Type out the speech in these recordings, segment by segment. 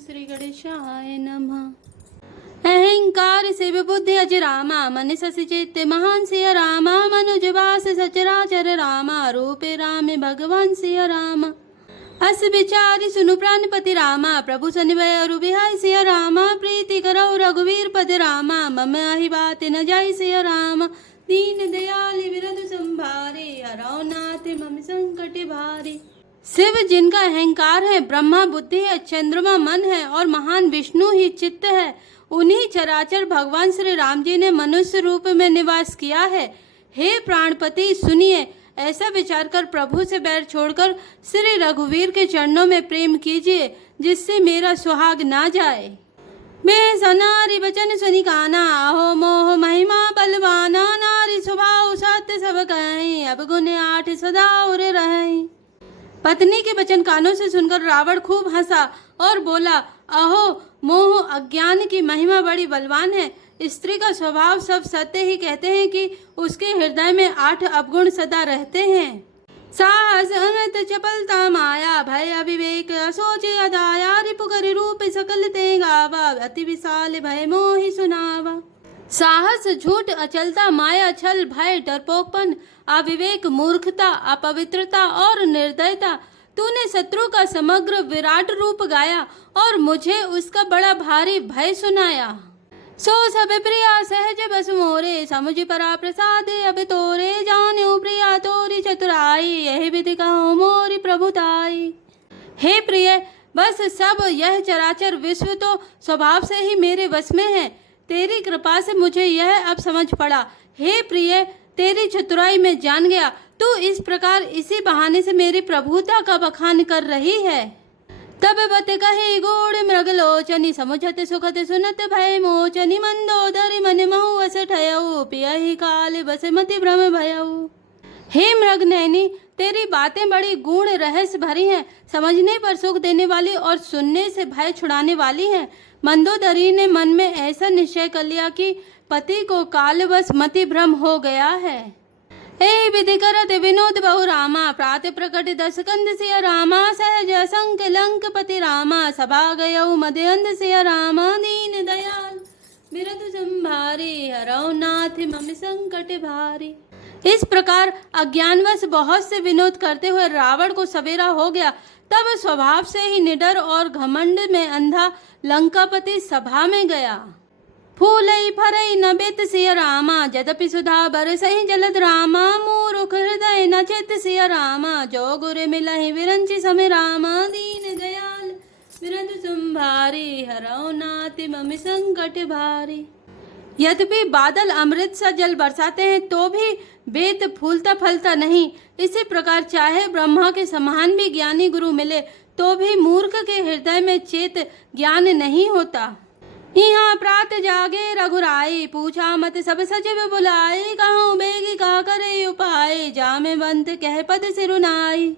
श्री गणेशाय नमः। अहंकार से विबुद्धि अज रामा, मन ससि चित्त महान सिया रामा। मनुज वास सचराचर रामा, रूपे राम भगवान सिया रामा। अस विचारि सुनु प्राणपति रामा, प्रभु सनिवय अरु बिहाय सिया रामा। प्रीति करौ रघुवीर पद रामा, मम अहि बात न जाय सिया रामा। दीन दयाल विरधु संभारे, हरौ नाथ मम संकट भारे। शिव जिनका अहंकार है, ब्रह्मा बुद्धि है, चंद्रमा मन है और महान विष्णु ही चित्त है, उन्हीं चराचर भगवान श्री राम जी ने मनुष्य रूप में निवास किया है। हे प्राणपति सुनिए, ऐसा विचार कर प्रभु से बैर छोड़कर श्री रघुवीर के चरणों में प्रेम कीजिए, जिससे मेरा सुहाग ना जाए। मैं सनारी वचन सुनि काना, आहो मोह महिमा बलवाना। नारी स्वभाव सत्य सब कहीं, अब गुण 8 सदा उर रहें। पत्नी के वचन कानों से सुनकर रावण खूब हंसा और बोला, अहो मोह, अज्ञान की महिमा बड़ी बलवान है। स्त्री का स्वभाव सब सत्य ही कहते हैं कि उसके हृदय में 8 अवगुण सदा रहते हैं। साहस अनत चपलता माया, भय अविवेक असोच अदाया। रिपुकर रूप सकल ते गावा, अति विशाल भय मोहि सुनावा। साहस, झूठ, अचलता, माया, छल, भय, डरपोकपन, अविवेक, मूर्खता, अपवित्रता और निर्दयता। तूने शत्रु का समग्र विराट रूप गाया और मुझे उसका बड़ा भारी भय सुनाया। सो सब प्रिया सहज बस मोरे, समुझ परा प्रसाद अब तोरे। जान्यो प्रिया तोरी चतुराई, यही विधि कहूँ मोरी प्रभुताई। हे प्रिय, बस सब यह चराचर विश्व तो स्वभाव से ही मेरे वश में है। तेरी कृपा से मुझे यह अब समझ पड़ा। हे प्रिय, तेरी चतुराई में जान गया। तू इस प्रकार इसी बहाने से मेरी प्रभुता का बखान कर रही है। तब बत कहे गोड़ मृग लोचनी, समुझत सुखत सुनत भय मोचनी। मंदोदरी मन महु अस ठयऊ, पियहि काल बस मति भ्रम भयऊ। हे मृग नैनी, तेरी बातें बड़ी गूढ़ रहस्य भरी हैं, समझने पर सुख देने वाली और सुनने से भय छुड़ाने वाली हैं। मंदोदरी ने मन में ऐसा निश्चय कर लिया कि पति को कालवश मति भ्रम हो गया है। ए विधि करत विनोद बहु रामा, प्रात प्रकट 10 कंद सिया रामा। सहज असंक लंक पति रामा, सभा गयऊ मदयंद सिया रामा। दीन दयाल बिरधु संभारे, हरौ नाथ मम संकट भारे। इस प्रकार अज्ञानवश बहुत से विनोद करते हुए रावण को सवेरा हो गया। तब स्वभाव से ही निडर और घमंड में अंधा लंकापति सभा में गया। फूलई फरई न बेत सिया रामा, जदपि सुधा बरसहि जलद रामा। मूर्ख हृदय न चित सिया रामा, जो गुर मिलहि विरंचि सम रामा। दीन दयाल बिरधु संभारे, हरौ नाथ मम संकट भारे। यद्यपि बादल अमृत सा जल बरसाते हैं तो भी बेत फूलता फलता नहीं। इसी प्रकार चाहे ब्रह्मा के समान भी ज्ञानी गुरु मिले तो भी मूर्ख के हृदय में चेत ज्ञान नहीं होता। यहाँ प्रात जागे रघुराई, पूछा मत सब सचिव बुलाए। कहूँ बेगी का करे उपाय, जामे बंत कह पद सिरुनाई।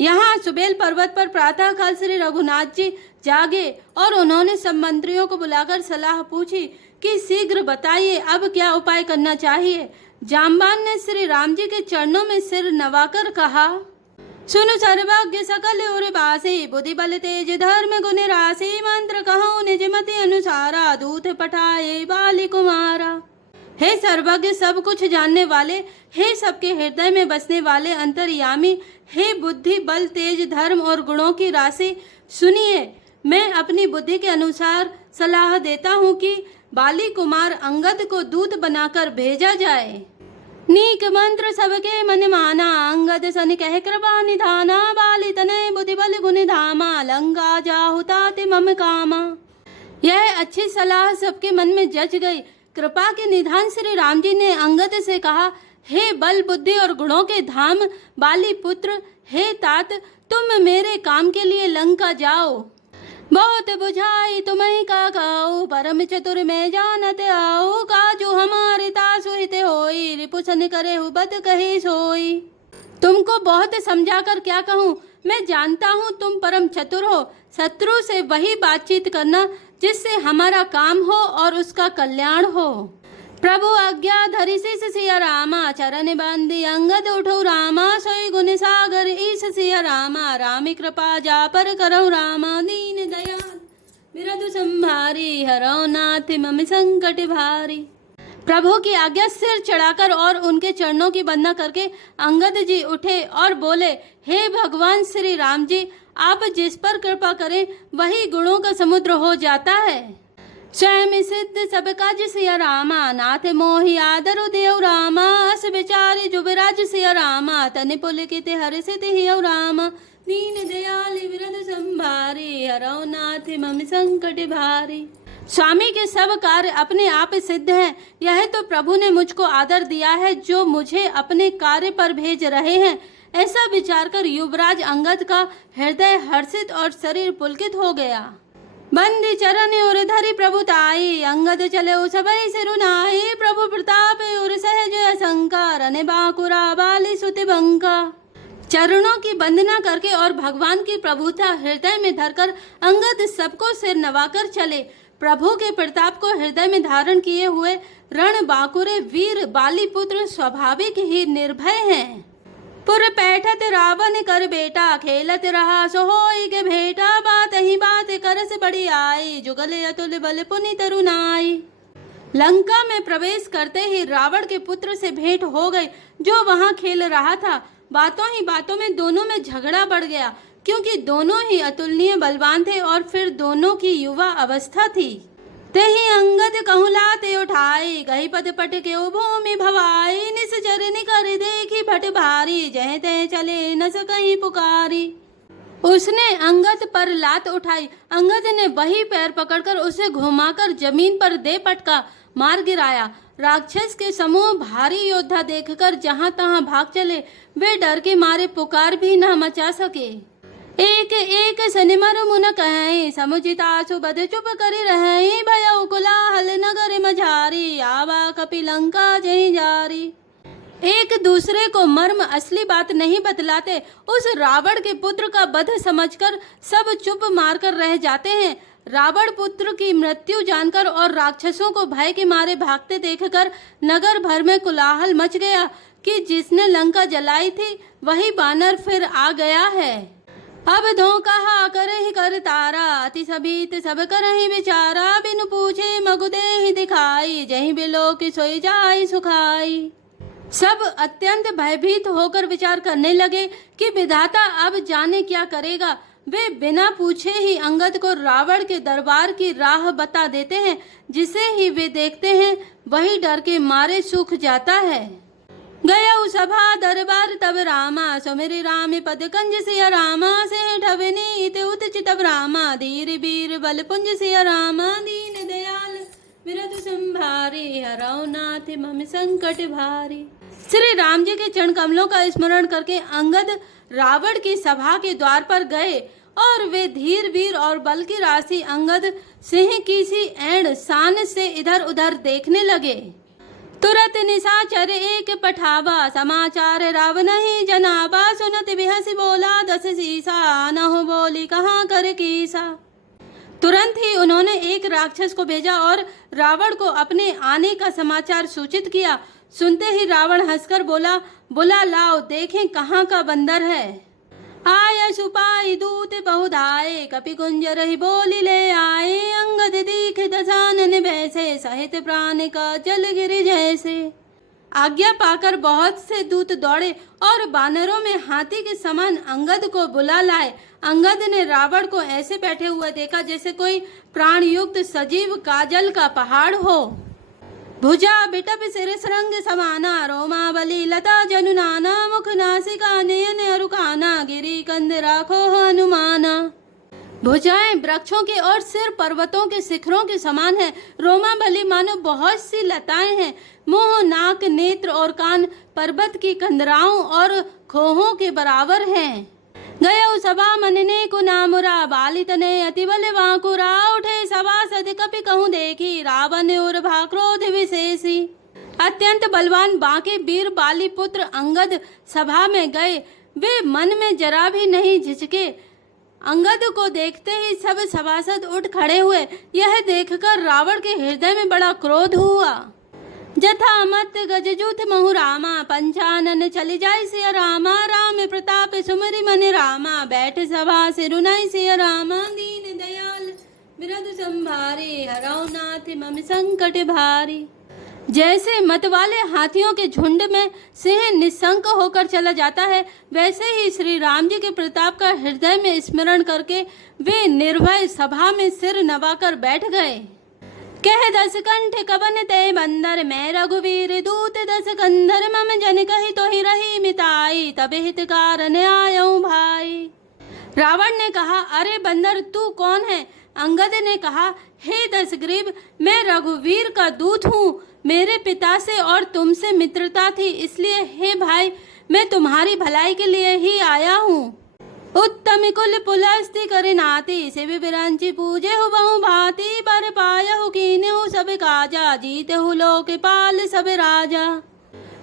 यहाँ सुबेल पर्वत पर प्रातः काल श्री रघुनाथ जी जागे और उन्होंने सब मंत्रियों को बुलाकर सलाह पूछी कि शीघ्र बताइए अब क्या उपाय करना चाहिए। जाम्बान ने श्री राम जी के चरणों में सिर नवाकर कहा, सुनु सर्वज्ञ सकल उर्वासी, बुद्धि बल तेज धर्म गुण राशि। मंत्र कहूँ निज मति अनुसारा, दूत पठाए बाली कुमारा। हे सर्वज्ञ, सब कुछ जानने वाले, हे सबके हृदय में बसने वाले अंतर्यामी, हे बुद्धि बल तेज धर्म और गुणों की राशि, सुनिए। मैं अपनी बुद्धि के अनुसार सलाह देता हूँ कि बाली कुमार अंगद को दूत बनाकर भेजा जाए। नीक मंत्र सबके मन माना, अंगद सन कह कृपा निधाना। बाली तनय बुद्धि बल गुण धामा, लंका जाहु ताते मम कामा। यह अच्छी सलाह सबके मन में जच गई। कृपा के निधान श्री राम जी ने अंगद से कहा, हे बल बुद्धि और गुणों के धाम बाली पुत्र, हे तात, तुम मेरे काम के लिए लंका जाओ। बहुत बुझाई तुम्हें का गाओ, परम चतुर में जानत आओ। काजू हमारे तासु हित होई, रिपुसन करे बद कही सोई। तुमको बहुत समझाकर क्या कहूँ, मैं जानता हूँ तुम परम चतुर हो। शत्रु से वही बातचीत करना जिससे हमारा काम हो और उसका कल्याण हो। प्रभु आज्ञा धरि शिष सिया रामा, चरण बांधी अंगद उठो रामा। सोई गुण सागर ईश सिया रामा, रामी कृपा जा पर करो रामा। दीन दयाल विरधु संभारी, हरौ नाथ मम संकट भारी। प्रभु की आज्ञा सिर चढ़ाकर और उनके चरणों की वंदना करके अंगद जी उठे और बोले, हे भगवान श्री राम जी, आप जिस पर कृपा करें वही गुणों का समुद्र हो जाता है। स्वयं सिद्ध सब काज सिया रामा, नाथ मोहि आदर देव रामा। अस विचारे जुबराज सिया रामा, तनि पुलकित हर्षित हियौ रामा। दीन दयाल विरध संभारी, हरौ नाथ मम संकट भारी। स्वामी के सब कार्य अपने आप सिद्ध हैं। यह तो प्रभु ने मुझको आदर दिया है जो मुझे अपने कार्य पर भेज रहे हैं। ऐसा विचार कर युवराज अंगद का हृदय हर्षित और शरीर पुलकित हो गया। बंदी चरण और धरि प्रभुताई, अंगद चले सबई सिरुनाई। प्रभु प्रताप और सहज असंका, रने बाकुरा बाली सुति बंका। चरणों की वंदना करके और भगवान की प्रभुता हृदय में धरकर अंगद सबको सिर नवाकर चले। प्रभु के प्रताप को हृदय में धारण किए हुए रण बाकुरे वीर बाली पुत्र स्वाभाविक ही निर्भय हैं। पुर पैठत रावण कर बेटा, खेलत रहा सोहोई के भेटा। बात ही बात करस बड़ी आई, जुगले अतुल बल पुनि तरुनाई। लंका में प्रवेश करते ही रावण के पुत्र से भेंट हो गई जो वहां खेल रहा था। बातों ही बातों में दोनों में झगड़ा बढ़ गया, क्योंकि दोनों ही अतुलनीय बलवान थे और फिर दोनों की युवा अवस्था थी। तेहि अंगद कहूलाते उठाई, गही पद पट के भूमि भवाई। निश्चर निकर देखी भट भारी, जह तह चले न सकहीं पुकारी। उसने अंगद पर लात उठाई। अंगद ने वही पैर पकड़कर उसे घुमाकर जमीन पर दे पटका, मार गिराया। राक्षस के समूह भारी योद्धा देखकर जहां तहां भाग चले। वे डर के मारे पुकार भी न मचा सके। एक एक सनिमर मुन कहें, समुचिता सुबद चुप करी रहें। भयउ कोलाहल नगर मझारी, आवा कपि लंका जहीं जारी। एक दूसरे को मर्म असली बात नहीं बतलाते। उस रावण के पुत्र का वध समझकर सब चुप मारकर रह जाते हैं। रावण पुत्र की मृत्यु जानकर और राक्षसों को भय के मारे भागते देखकर नगर भर में कोलाहल मच गया कि जिसने लंका जलाई थी वही बानर फिर आ गया है। अब धोखा कर ही कर तारा, अति सभीत सब कर ही विचारा। बिनु पूछे मगुदे ही दिखाई, जहीं बिलो की सोई जाई सुखाई। सब अत्यंत भयभीत होकर विचार करने लगे कि विधाता अब जाने क्या करेगा। वे बिना पूछे ही अंगद को रावण के दरबार की राह बता देते हैं। जिसे ही वे देखते हैं वही डर के मारे सूख जाता है। गया सभा दरबार तब रामा, सुमिरि राम पद कंज सिया रामा। से ढवनीत उतचित रामा, धीर बीर बल पुंज सिया रामा। दीन दयाल विरधु संभारी, हरौ नाथ मम संकट भारी। श्री राम जी के चरण कमलों का स्मरण करके अंगद रावण की सभा के द्वार पर गए और वे धीर वीर और बल की राशि अंगद सिंह की सी ऐंड शान से इधर उधर देखने लगे। तुरत निशाचर एक पठावा, समाचार रावण ही जनाबा। सुनत बिहस बोला दस सीसा, न हो बोली कहाँ कर कीसा। तुरंत ही उन्होंने एक राक्षस को भेजा और रावण को अपने आने का समाचार सूचित किया। सुनते ही रावण हंसकर बोला, बुला लाओ देखें कहाँ का बंदर है। आय सुपाई दूत बहुधाए, कपि कुंजर ही बोली ले आए। अंगद दीख दसानन बैसे, सहित प्राण का जल गिरि जैसे। आज्ञा पाकर बहुत से दूत दौड़े और बानरों में हाथी के समान अंगद को बुला लाए। अंगद ने रावण को ऐसे बैठे हुए देखा जैसे कोई प्राण युक्त सजीव काजल का पहाड़ हो। भुजा बिटप सिर सरंग समाना, रोमा बलि लता जनुनाना। मुख नासिका नयन अरुकाना, गिरी कंद राखो हनुमाना। भुजाएं वृक्षों के और सिर पर्वतों के शिखरों के समान है। रोमा बलि मानो बहुत सी लताएं हैं। मुंह नाक नेत्र और कान पर्वत की कंदराओं और खोहों के बराबर हैं। गयो सभा मनने को नामुरा, बालित ने अति बल वाकुरा। उठे सभासद कपि कहूँ देखी, रावण और भा क्रोध विशेषी। अत्यंत बलवान बांके वीर बाली पुत्र अंगद सभा में गए। वे मन में जरा भी नहीं झिझके। अंगद को देखते ही सब सभासद उठ खड़े हुए। यह देखकर रावण के हृदय में बड़ा क्रोध हुआ। जथा मत गज जूथ महु रामा, पंचानन चली जाय सिया रामा। राम प्रताप सुमरि मन रामा, बैठ सभा सिरुनाई सिया रामा। दीन दयाल विरधु संभारी। नाथ मम संकट भारी। जैसे मतवाले हाथियों के झुंड में सिंह निशंक होकर चला जाता है, वैसे ही श्री राम जी के प्रताप का हृदय में स्मरण करके वे निर्भय सभा में सिर नवाकर बैठ गए। कह दस कंठ कवन ते बंदर, मैं रघुवीर दूत दस कंधर, मम जन कही तो ही रही मिताई, तबे हित कारण आयऊं भाई। रावण ने कहा, अरे बंदर तू कौन है? अंगद ने कहा, हे दशग्रीव, मैं रघुवीर का दूत हूँ। मेरे पिता से और तुमसे मित्रता थी, इसलिए हे भाई मैं तुम्हारी भलाई के लिए ही आया हूँ। उत्तम कुल पुलस्ति करे नाती, शिव बिरंची पूजे हो बहु भांति, बर पाय हो कीने हो सब काजा, जीते हो लोकपाल सब राजा।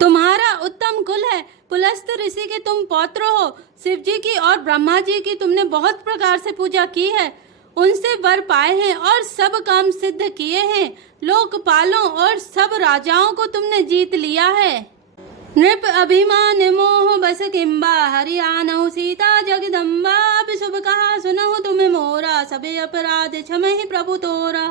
तुम्हारा उत्तम कुल है, पुलस्त ऋषि के तुम पौत्र हो। शिव जी की और ब्रह्मा जी की तुमने बहुत प्रकार से पूजा की है, उनसे वर पाए हैं और सब काम सिद्ध किए हैं। लोकपालों और सब राजाओं को तुमने जीत लिया है। नृप अभिमान मोह बस किम्बा, हरियाणहु सीता जगदम्बा, अब शुभ कहा सुनहु तुम्हें मोरा, सबे अपराध क्षमहि प्रभु तोरा।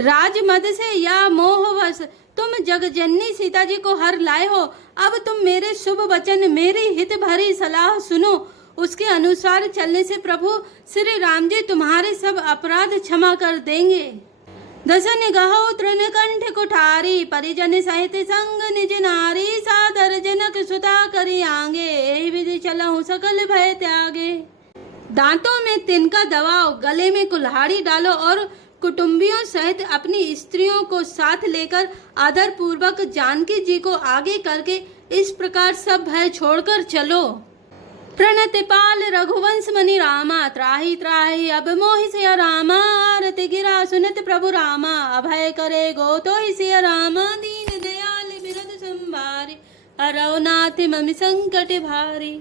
राजमद से या मोहवश तुम जगजननी सीता जी को हर लाए हो। अब तुम मेरे शुभ वचन, मेरी हित भरी सलाह सुनो, उसके अनुसार चलने से प्रभु श्री राम जी तुम्हारे सब अपराध क्षमा कर देंगे। दसन गहो तृणकंठ कुठारी, परिजन सहित संग निज नारी, सादर जनक सुता करी आगे, एहि विधि चलहु सकल भय त्यागे। दांतों में तिनका दबाओ, गले में कुल्हाड़ी डालो और कुटुंबियों सहित अपनी स्त्रियों को साथ लेकर आदर पूर्वक जानकी जी को आगे करके इस प्रकार सब भय छोड़कर चलो। प्रणति पाल रघुवंश मणि रामा, त्राहि त्राहि अब मोहि सिया रामा, आरति गिरा सुनत प्रभु रामा, अभय करे गो तो ही सिया रामा, दीन दयाल बिरद संभारी, हरौ नाथ मम संकट भारी।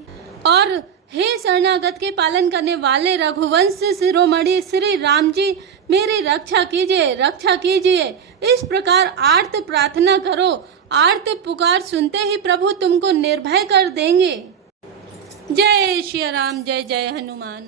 और हे शरणागत के पालन करने वाले रघुवंश शिरोमणि श्री राम जी, मेरी रक्षा कीजिए, रक्षा कीजिए। इस प्रकार आर्त प्रार्थना करो, आर्त पुकार सुनते ही प्रभु तुमको निर्भय कर देंगे। जय श्री राम, जय जय हनुमान।